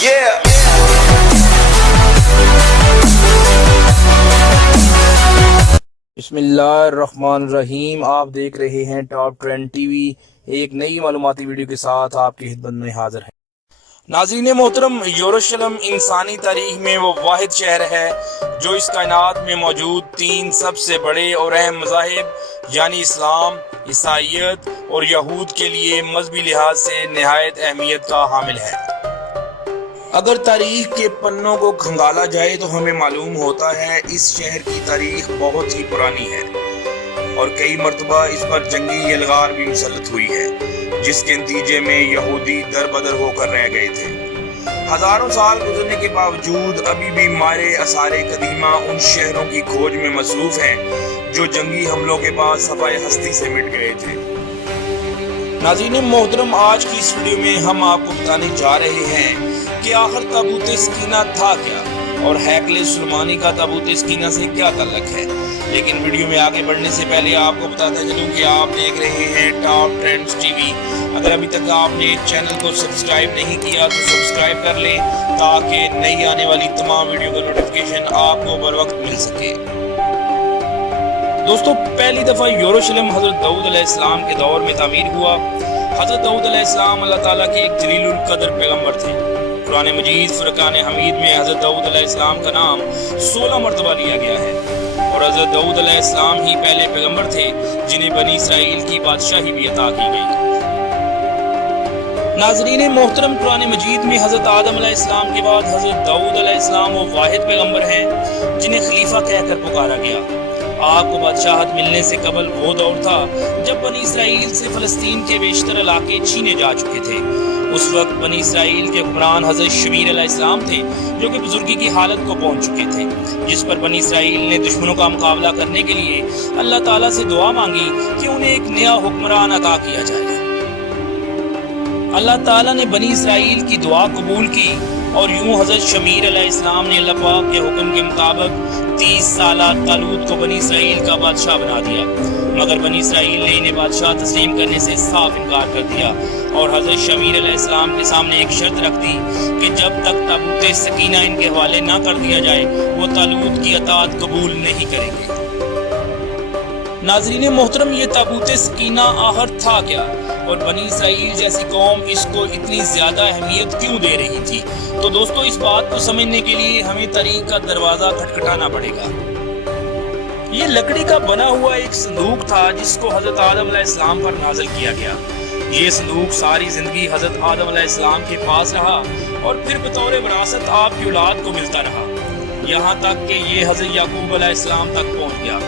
Yeah. बिस्मिल्लाहिर्रहमानिर्रहीम। आप देख रहे हैं टॉप ट्रेंड टीवी। एक नई मालूमाती वीडियो के साथ आपकी खिदमत में हाजिर है। नाज़रीन मोहतरम, यरूशलेम इंसानी तारीख में वो वाहिद शहर है जो इस कायनात में मौजूद 3 सबसे बड़े और अहम मज़ाहिब यानी इस्लाम, ईसाईयत और यहूद के लिए मजहबी लिहाज से निहायत अहमियत का हामिल है। अगर तारीख के पन्नों को खंगाला जाए तो हमें मालूम होता है इस शहर की तारीख बहुत ही पुरानी है और कई मरतबा इस पर जंगी यलगार भी मुसल्लत हुई है, जिसके नतीजे में यहूदी दरबदर होकर रह गए थे। हजारों साल गुजरने के बावजूद अभी भी मारे असारे कदीमा उन शहरों की खोज में मसरूफ हैं जो जंगी हमलों के बाद सफाए हस्ती से मिट गए थे। नाज़रीन मोहतरम, आज की इस वीडियो में हम आपको बताने जा रहे हैं कि आखिर ताबूत सकीना था क्या और हैकल सुलेमानी का ताबूत सकीना से क्या ताल्लुक है। लेकिन वीडियो में आगे बढ़ने से पहले आपको बताता चलूं कि आप देख रहे हैं टॉप ट्रेंड्स टीवी। अगर अभी तक आपने चैनल को सब्सक्राइब नहीं किया तो सब्सक्राइब कर लें ताकि नई आने वाली तमाम वीडियो का नोटिफिकेशन आपको बर वक्त मिल सके। दोस्तों, पहली दफ़ा यरूशलेम हज़रत दाऊद अलैहिस्सलाम के दौर में तामीर हुआ। हज़रत दाऊद अलैहिस्सलाम अल्लाह ताला के एक जलीलुल कद्र पैगम्बर थे। कुरान मजीद फुरकान हमीद में हज़रत दाऊद अलैहिस्सलाम का नाम 16 मरतबा लिया गया है और हज़रत दाऊद अलैहिस्सलाम ही पहले पैगम्बर थे जिन्हें बनी इसराइल की बादशाही भी अता की गई। नाज़रीन मोहतरम, कुरान मजीद में हज़रत आदम अलैहिस्सलाम के बाद हज़रत दाऊद अलैहिस्सलाम वो वाहिद पैगम्बर हैं जिन्हें खलीफा कहकर पुकारा गया। आपको बादशाहत मिलने से कबल वो दौर था जब बनी इसराइल से फ़लस्तीन के बेशतर इलाके छीने जा चुके थे। उस वक्त बनी इसराइल के हुक्मरान हज़रत शमीर अलैहिस्सलाम थे जो कि बुजुर्गी की हालत को पहुंच चुके थे, जिस पर बनी इसराइल ने दुश्मनों का मुकाबला करने के लिए अल्लाह ताला से दुआ मांगी कि उन्हें एक नया हुक्मरान अता किया जाए। अल्लाह ताला ने बनी इसराइल की दुआ कबूल की और यूं हज़रत शमीर अलैहिस्सलाम ने अल्लाह पाक के हुक्म के मुताबिक 30 साल तालूत को बनी इसराइल का बादशाह बना दिया, मगर बनी इसराइल ने इन्हें बादशाह तस्लीम करने से साफ इनकार कर दिया और हज़रत शमीर अलैहिस्सलाम के सामने एक शर्त रख दी कि जब तक ताबूत सकीना इनके हवाले ना कर दिया जाए वो तालूत की अताअत कबूल नहीं करेंगे। नाज़रीन मोहतरम, ये ताबूत सकीना आखिर था क्या और बनी इसराइल जैसी कौम इसको इतनी ज़्यादा अहमियत क्यों दे रही थी? तो दोस्तों, इस बात को समझने के लिए हमें तारीख का दरवाज़ा खटखटाना पड़ेगा। ये लकड़ी का बना हुआ एक संदूक था जिसको हज़रत आदम अलैहिस्सलाम पर नाज़िल किया गया। ये संदूक सारी ज़िंदगी हज़रत आदम अलैहिस्सलाम के पास रहा और फिर बतौर विरासत आपकी औलाद को मिलता रहा, यहाँ तक कि ये हज़रत याकूब अलैहिस्सलाम तक पहुँच गया।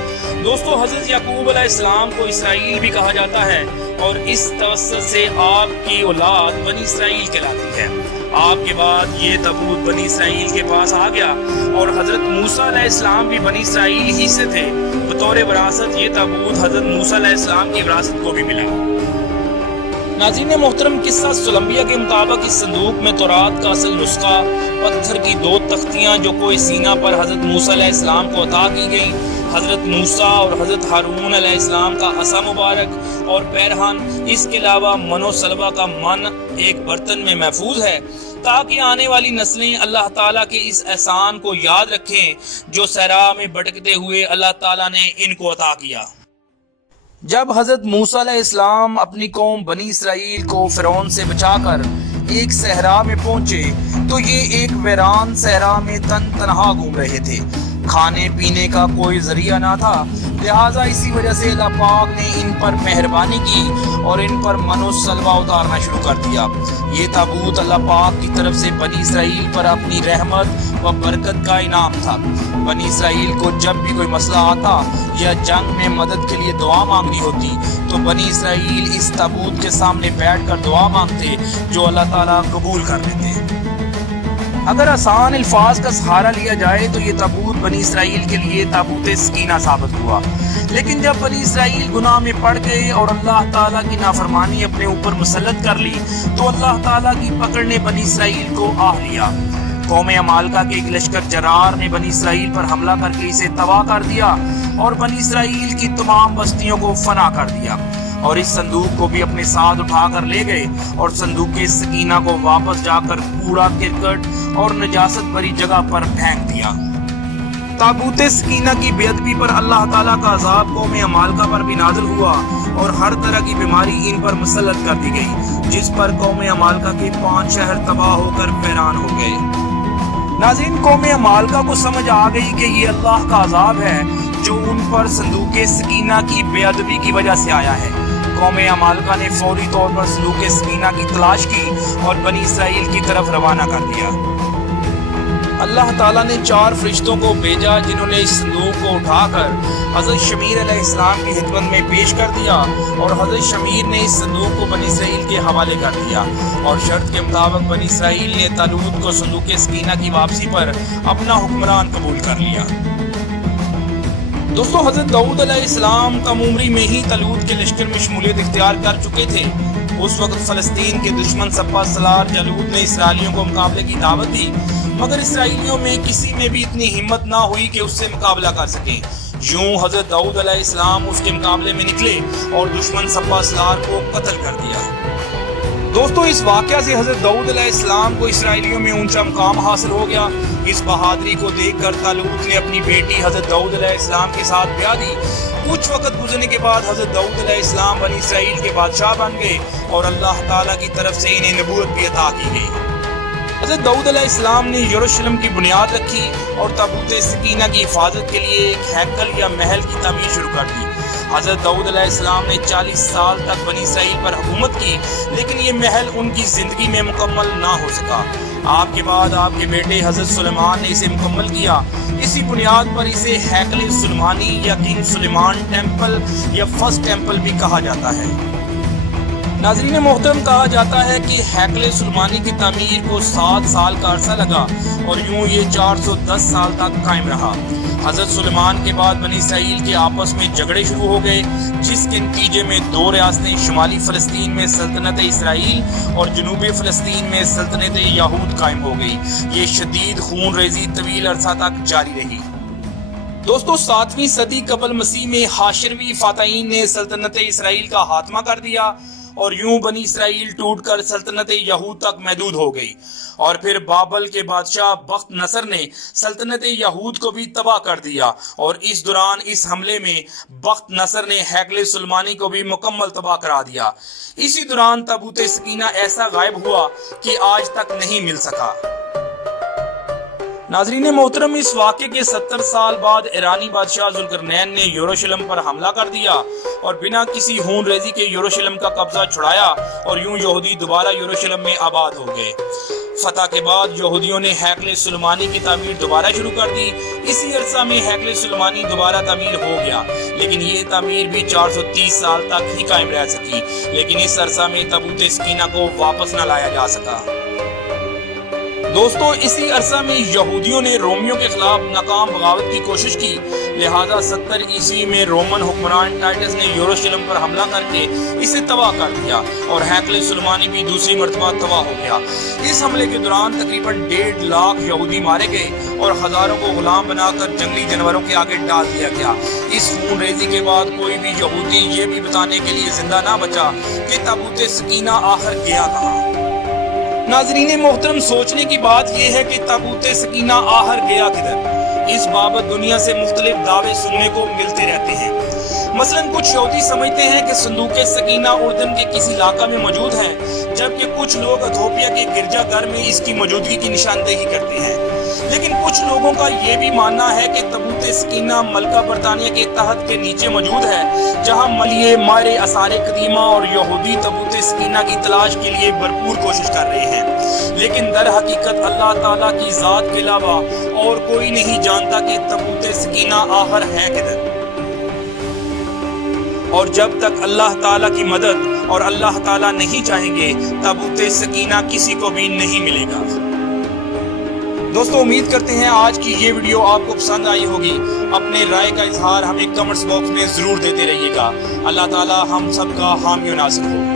दोस्तों, हज़रत याकूब अलैहिस्सलाम को इसराइल भी कहा जाता है और इस तवस्सुत से आपकी औलाद बनी इसराइल कहलाती है। आपके बाद ये ताबूत बनी इसराइल के पास आ गया और हज़रत मूसा अलैहिस्सलाम भी बनी इसराइल ही से थे। बतौर विरासत ये ताबूत हज़रत मूसा अलैहिस्सलाम की विरासत को भी मिला। नाज़रीन मोहतरम, किस्सा सुलम्बिया के मुताबिक इस संदूक में तौरात का असल नुस्खा, पत्थर की 2 तख्तियाँ जो कोई सीना पर हज़रत मूसा अलैहिस्सलाम को अता की गई, हज़रत मूसा और हज़रत हारून अलैहिस्सलाम का असा मुबारक और पैरहन, इसके अलावा मनो सलबा का मन एक बर्तन में महफूज है ताकि आने वाली नस्लें अल्लाह ताला के इस एहसान को याद रखें जो सहरा में भटकते हुए अल्लाह ताला ने इनको अता किया। जब हज़रत मूसा अलैहिस्सलाम अपनी कौम बनी इसराइल को फ़िरौन से बचाकर एक सहरा में पहुंचे तो ये एक वीरान सहरा में तन्हा घूम रहे थे। खाने पीने का कोई जरिया ना था, लिहाजा इसी वजह से अल्लाह पाक ने इन पर मेहरबानी की और इन पर मनो सलवा उतारना शुरू कर दिया। ये ताबूत अल्लाह पाक की तरफ से बनी इसराइल पर अपनी रहमत व बरकत का इनाम था। बनी इसराइल को जब भी कोई मसला आता या जंग में मदद के लिए दुआ मांगनी होती तो बनी इसराइल इस ताबूत के सामने बैठकर दुआ मांगते जो अल्लाह ताला कबूल कर लेते। अगर आसान अल्फाज का सहारा लिया जाए तो ये ताबूत बनी इसराइल के लिए ताबूत सकीना साबित हुआ, लेकिन जब बनी इसराइल गुनाह में पड़ गए और अल्लाह ताला की नाफरमानी अपने ऊपर मुसल्लत कर ली तो अल्लाह ताला की पकड़ ने बनी इसराइल को आह लिया। कौम अमालका के एक लश्कर जरार ने बनी इसराइल पर हमला करके इसे तबाह कर दिया और बनी इसराइल की तमाम बस्तियों को फना कर दिया। اور اس صندوق کو بھی اپنے ساتھ اٹھا کر لے گئے اور صندوق سکینہ کو واپس جا کر کوڑا کرکٹ اور نجاست بھری جگہ پر پھینک دیا۔ تابوت سکینہ کی بے ادبی پر اللہ تعالیٰ کا عذاب قوم عمالقہ پر بھی نازل ہوا اور ہر طرح کی بیماری ان پر مسلط کر دی گئی، جس پر قوم عمالقہ کے 5 شہر تباہ ہو کر ویران ہو گئے۔ ناظرین، قوم عمالقہ کو سمجھ آ گئی کہ یہ اللہ کا عذاب ہے جو ان پر صندوق سکینہ کی بے ادبی کی وجہ سے آیا ہے۔ قوم عمالقہ نے فوری طور پر صندوق سکینہ کی تلاش کی اور بنی اسرائیل کی طرف روانہ کر دیا۔ اللہ تعالیٰ نے 4 فرشتوں کو بھیجا جنہوں نے اس صندوق کو اٹھا کر حضرت شمیر علیہ السلام کی خدمت میں پیش کر دیا، اور حضرت شمیر نے اس صندوق کو بنی اسرائیل کے حوالے کر دیا، اور شرط کے مطابق بنی اسرائیل نے طالوت کو صندوق سکینہ کی واپسی پر اپنا حکمران قبول کر لیا۔ دوستو، حضرت داؤد علیہ السلام کم عمری میں ہی طالوت کے لشکر میں شمولیت اختیار کر چکے تھے۔ اس وقت فلسطین کے دشمن سپہ سالار جالوت نے اسرائیلیوں کو مقابلے کی دعوت دی، مگر اسرائیلیوں میں کسی میں بھی اتنی ہمت نہ ہوئی کہ اس سے مقابلہ کر سکیں۔ یوں حضرت داؤد علیہ السلام اس کے مقابلے میں نکلے اور دشمن سپہ سالار کو قتل کر دیا۔ دوستو، اس واقعہ سے حضرت داؤد علیہ السلام کو اسرائیلیوں میں اونچا مقام حاصل ہو گیا۔ اس بہادری کو دیکھ کر طالوت نے اپنی بیٹی حضرت داؤد علیہ السلام کے ساتھ بیاہ دی۔ کچھ وقت گزرنے کے بعد حضرت داؤد علیہ السلام بنی اسرائیل کے بادشاہ بن گئے اور اللہ تعالیٰ کی طرف سے انہیں نبوت بھی عطا کی گئی۔ حضرت داؤد علیہ السلام نے یروشلم کی بنیاد رکھی اور تابوت سکینہ کی حفاظت کے لیے ایک ہیکل یا محل کی تعمیر شروع کر دی۔ حضرت داؤد علیہ السلام نے 40 سال تک بنی اسرائیل پر حکومت کی، لیکن یہ محل ان کی زندگی میں مکمل نہ ہو سکا۔ آپ کے بعد آپ کے بیٹے حضرت سلیمان نے اسے مکمل کیا۔ اسی بنیاد پر اسے ہیکل سلیمانی یا کنگ سلیمان ٹیمپل یا فرسٹ ٹیمپل بھی کہا جاتا ہے۔ ناظرین محترم، کہا جاتا ہے کہ ہیکل سلیمانی کی تعمیر کو 7 سال کا عرصہ لگا اور یوں یہ 410 سال تک قائم رہا۔ حضرت سلیمان کے بعد بنی اسرائیل کے آپس میں جھگڑے شروع ہو گئے، جس کے نتیجے میں 2 ریاستیں شمالی فلسطین میں سلطنت اسرائیل اور جنوبی فلسطین میں سلطنت یہود قائم ہو گئی۔ یہ شدید خون ریزی طویل عرصہ تک جاری رہی۔ دوستو، 7ویں صدی قبل مسیح میں ہاشروی فاتحین نے سلطنت اسرائیل کا خاتمہ کر دیا اور یوں بنی اسرائیل ٹوٹ کر سلطنت یہود تک محدود ہو گئی، اور پھر بابل کے بادشاہ بخت نصر نے سلطنت یہود کو بھی تباہ کر دیا، اور اس دوران اس حملے میں بخت نصر نے ہیکل سلیمانی کو بھی مکمل تباہ کرا دیا۔ اسی دوران تابوت سکینہ ایسا غائب ہوا کہ آج تک نہیں مل سکا۔ ناظرین محترم، اس واقعے کے 70 سال بعد ایرانی بادشاہ ذوالقرنین نے یروشلم پر حملہ کر دیا اور بنا کسی خون ریزی کے یروشلم کا قبضہ چھڑایا، اور یوں یہودی دوبارہ یروشلم میں آباد ہو گئے۔ فتح کے بعد یہودیوں نے ہیکل سلیمانی کی تعمیر دوبارہ شروع کر دی۔ اسی عرصہ میں ہیکل سلیمانی دوبارہ تعمیر ہو گیا، لیکن یہ تعمیر بھی 430 سال تک ہی قائم رہ سکی، لیکن اس عرصہ میں تابوت سکینہ کو واپس نہ لایا جا سکا۔ دوستو، اسی عرصہ میں یہودیوں نے رومیوں کے خلاف ناکام بغاوت کی کوشش کی، لہذا 70 عیسوی میں رومن حکمران ٹائٹس نے یروشلم پر حملہ کر کے اسے تباہ کر دیا، اور ہیکل سلیمانی بھی دوسری مرتبہ تباہ ہو گیا۔ اس حملے کے دوران تقریباً 1.5 لاکھ یہودی مارے گئے اور ہزاروں کو غلام بنا کر جنگلی جانوروں کے آگے ڈال دیا گیا۔ اس خون ریزی کے بعد کوئی بھی یہودی یہ بھی بتانے کے لیے زندہ نہ بچا کہ تابوت سکینہ آخر گیا کہاں۔ ناظرین محترم، سوچنے کی بات یہ ہے کہ تابوت سکینہ آخر گیا کدھر؟ اس بابت دنیا سے مختلف دعوے سننے کو ملتے رہتے ہیں۔ مثلا کچھ یہودی سمجھتے ہیں کہ صندوق سکینہ اردن کے کسی علاقہ میں موجود ہے، جبکہ کچھ لوگ ایتھوپیا کے گرجا گھر میں اس کی موجودگی کی نشاندہی کرتے ہیں۔ لیکن کچھ لوگوں کا یہ بھی ماننا ہے کہ تابوت سکینہ ملکہ برطانیہ کے تحت کے نیچے موجود ہے، جہاں ملیے، ماہر آثار قدیمہ اور یہودی تابوت سکینہ کی تلاش کے لیے بھرپور کوشش کر رہے ہیں۔ لیکن در حقیقت اللہ تعالیٰ کی ذات کے علاوہ اور کوئی نہیں جانتا کہ تابوت سکینہ آخر ہے کدھر، اور جب تک اللہ تعالیٰ کی مدد اور اللہ تعالیٰ نہیں چاہیں گے، تابوت سکینہ کسی کو بھی نہیں ملے گا۔ دوستو، امید کرتے ہیں آج کی یہ ویڈیو آپ کو پسند آئی ہوگی۔ اپنے رائے کا اظہار ہمیں کمنٹس باکس میں ضرور دیتے رہیے گا۔ اللہ تعالیٰ ہم سب کا حامی و ناصر ہو۔